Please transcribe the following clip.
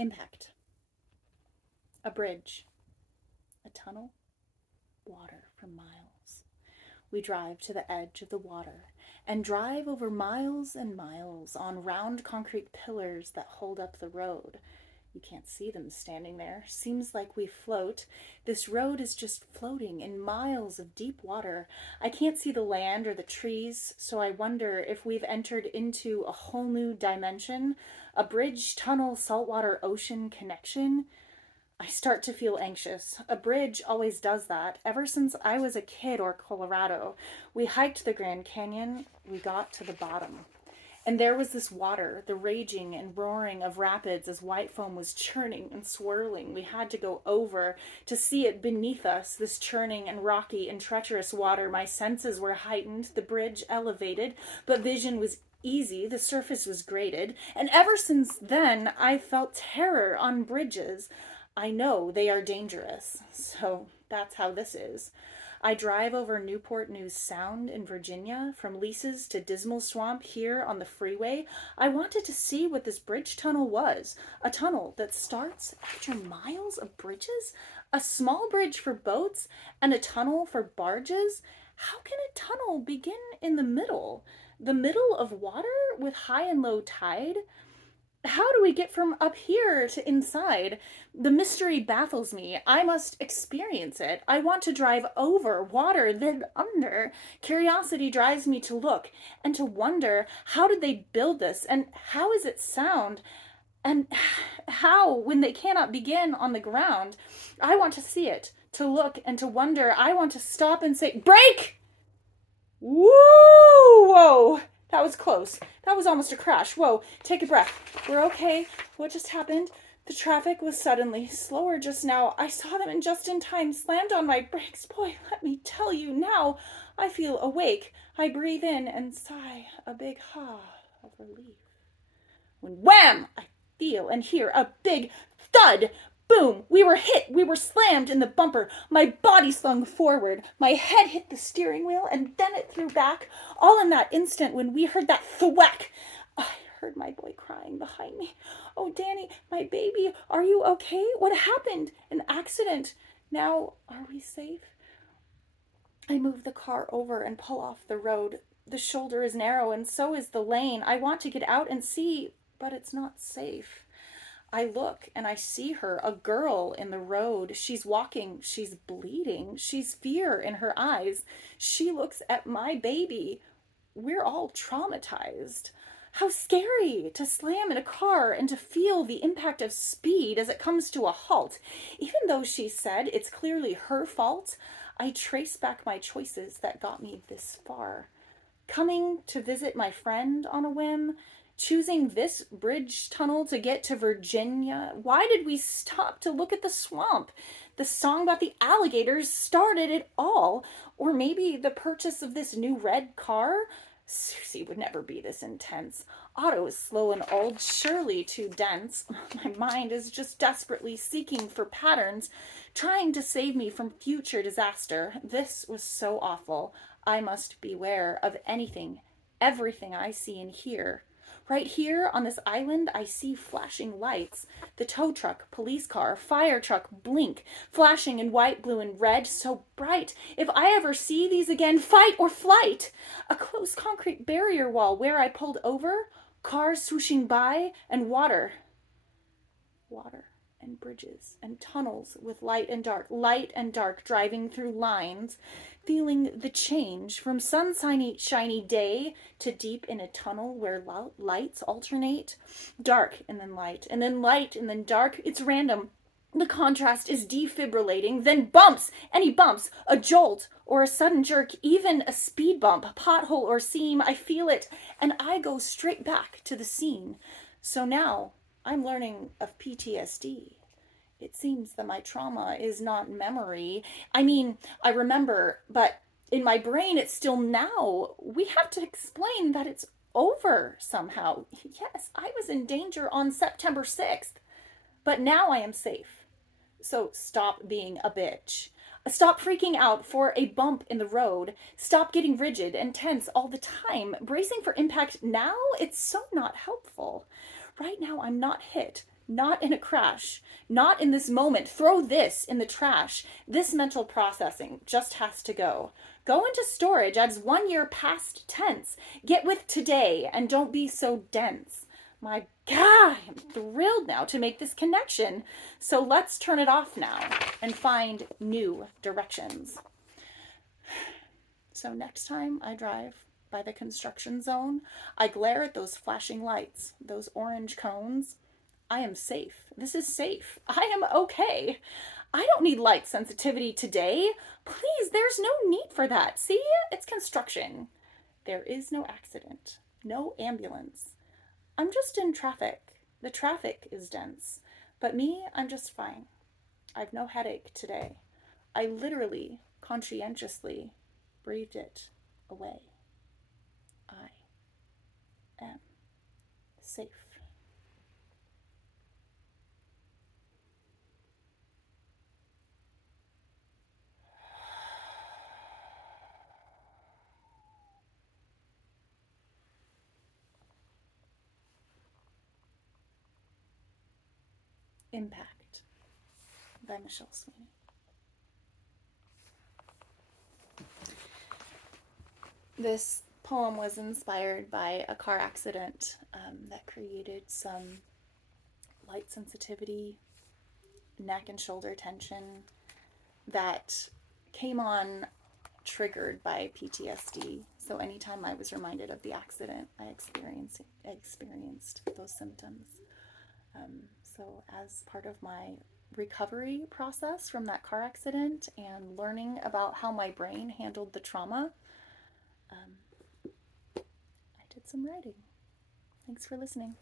Impact. A bridge. A tunnel. Water for miles. We drive to the edge of the water and drive over miles and miles on round concrete pillars that hold up the road. You can't see them standing there. Seems like we float. This road is just floating in miles of deep water. I can't see the land or the trees, so I wonder if we've entered into a whole new dimension, a bridge, tunnel, saltwater, ocean connection. I start to feel anxious. A bridge always does that. Ever since I was a kid or Colorado, we hiked the Grand Canyon, we got to the bottom. And there was this water, the raging and roaring of rapids as white foam was churning and swirling. We had to go over to see it beneath us, this churning and rocky and treacherous water. My senses were heightened, the bridge elevated, but vision was easy, the surface was graded. And ever since then, I felt terror on bridges. I know they are dangerous, so that's how this is. I drive over Newport News Sound in Virginia, from Lisa's to Dismal Swamp here on the freeway. I wanted to see what this bridge tunnel was. A tunnel that starts after miles of bridges? A small bridge for boats and a tunnel for barges? How can a tunnel begin in the middle? The middle of water with high and low tide? How do we get from up here to inside? The mystery baffles me. I must experience it. I want to drive over water, then under. Curiosity drives me to look and to wonder, how did they build this? And how is it sound? And how, when they cannot begin on the ground? I want to see it, to look and to wonder. I want to stop and say, "Break!" Woo! Whoa! That was close. That was almost a crash. Whoa, take a breath. We're okay. What just happened? The traffic was suddenly slower just now. I saw them and just in time slammed on my brakes. Boy, let me tell you now, I feel awake. I breathe in and sigh a big ha of relief. When wham! I feel and hear a big thud. Boom! We were hit. We were slammed in the bumper. My body slung forward. My head hit the steering wheel and then it threw back. All in that instant when we heard that thwack. I heard my boy crying behind me. "Oh, Danny, my baby, are you okay? What happened? An accident. Now, are we safe?" I move the car over and pull off the road. The shoulder is narrow and so is the lane. I want to get out and see, but it's not safe. I look and I see her, a girl in the road. She's walking, she's bleeding, she's fear in her eyes. She looks at my baby. We're all traumatized. How scary to slam in a car and to feel the impact of speed as it comes to a halt. Even though she said it's clearly her fault, I trace back my choices that got me this far. Coming to visit my friend on a whim, choosing this bridge tunnel to get to Virginia. Why did we stop to look at the swamp? The song about the alligators started it all. Or maybe the purchase of this new red car? Susie would never be this intense. Otto is slow and old, surely too dense. My mind is just desperately seeking for patterns, trying to save me from future disaster. This was so awful. I must beware of anything, everything I see and hear. Right here on this island, I see flashing lights. The tow truck, police car, fire truck blink, flashing in white, blue, and red, so bright. If I ever see these again, fight or flight. A close concrete barrier wall where I pulled over, cars swooshing by, and water. Water and bridges and tunnels with light and dark, driving through lines, feeling the change from sunshiny, shiny day to deep in a tunnel where lights alternate, dark and then light and then dark. It's random. The contrast is defibrillating, then bumps, any bumps, a jolt or a sudden jerk, even a speed bump, pothole or seam. I feel it and I go straight back to the scene. So now I'm learning of PTSD. It seems that my trauma is not memory. I mean, I remember, but in my brain it's still now. We have to explain that it's over somehow. Yes, I was in danger on September 6th, but now I am safe. So stop being a bitch. Stop freaking out for a bump in the road. Stop getting rigid and tense all the time. Bracing for impact now? It's so not helpful. Right now I'm not hit, not in a crash, not in this moment. Throw this in the trash. This mental processing just has to go. Go into storage as 1 year past tense. Get with today and don't be so dense. My God, I'm thrilled now to make this connection. So let's turn it off now and find new directions. So next time I drive by the construction zone, I glare at those flashing lights, those orange cones. I am safe. This is safe. I am okay. I don't need light sensitivity today. Please, there's no need for that. See, it's construction. There is no accident, no ambulance. I'm just in traffic. The traffic is dense. But me, I'm just fine. I've no headache today. I literally, conscientiously breathed it away. I am safe. Impact by Michelle Sweeney. This poem was inspired by a car accident that created some light sensitivity, neck and shoulder tension that came on triggered by PTSD. So anytime I was reminded of the accident, I experienced those symptoms. So as part of my recovery process from that car accident and learning about how my brain handled the trauma, I did some writing. Thanks for listening.